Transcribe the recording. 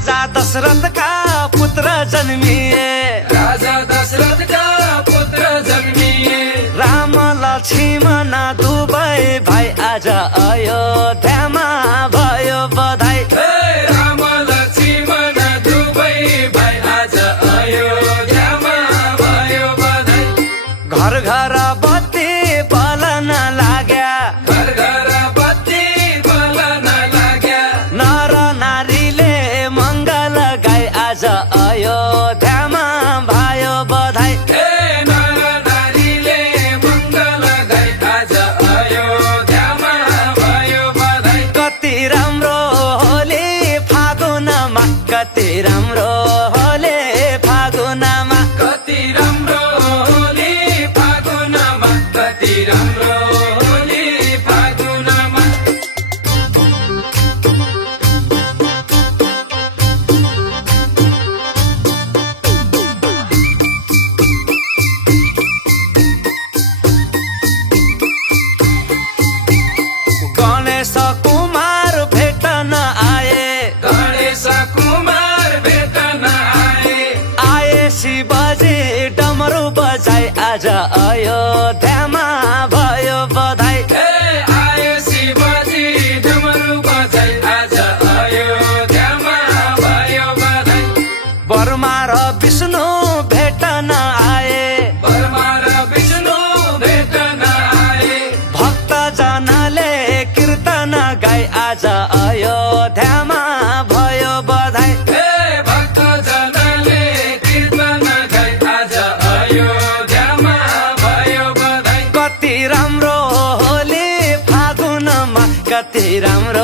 राजा दशरथका पुत्र जन्मिए, राजा दशरथका पुत्र जन्मिए। राम लक्ष्मण दुवै भाइ आज अयोध्यामा भयो बधाई। राम लक्ष्मण दुवै भाइ आज अयोध्यामा भयो बधाई। घर घर बत्ती बलन लाग्या, घर घर बत्ती बलन लाग्या। नर नारीले मङ्गल गाई आज अयोध्यामा भयो बधाई। नर नारीले मङ्गल गाई आज अयोध्यामा भयो बधाई। कति राम्रो होली फागुनमा, कति राम्रो होली फागुनमा, कति राम्रो होली फागुनमा, कति राम्रो होली फागुनमा। गणेश कुमार भेटन आए, गणेश कुमार भेटन आए। आए शिवजी डमरू बजाई आज अयोध्यामा भयो बधाई। आयो शिवजी डमरू बजाई आज अयोध्यामा भयो बधाई। बर्मा र विष्णु भेटन आए, बर्मा र विष्णु भेटन आए। भक्त जनले कीर्तन गाई आज अयोध्यामा भयो बधाई। भक्त जनले कीर्तन गाई आज अयोध्यामा भयो बधाई। कति राम्रो होली फागुनमा, कति राम्रो